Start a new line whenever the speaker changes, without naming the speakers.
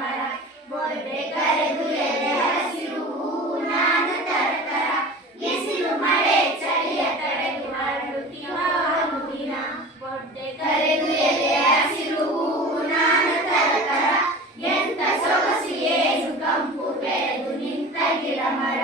ಕಮಲ ಬೊಡ್ಡೆ ಕರೆದು ಎಲೆ ಹಸಿರು ನಾನು ತರತರ ಬಿಸಿಲು ಮಳೆ ಚಳಿಯ ತಡೆದು ಅರಳುತ್ತಿವ ಹೂವಿನ ಬೊಡ್ಡೆ ಕರೆದು ಎಲೆ ಹಸಿರು ನಾನು ತರತರ ಎಂತ ಸೊಗಸಿಗೆ ಕಂಪು ಬೆಳೆದು ನಿಂತ ಗಿಡ ಮರ.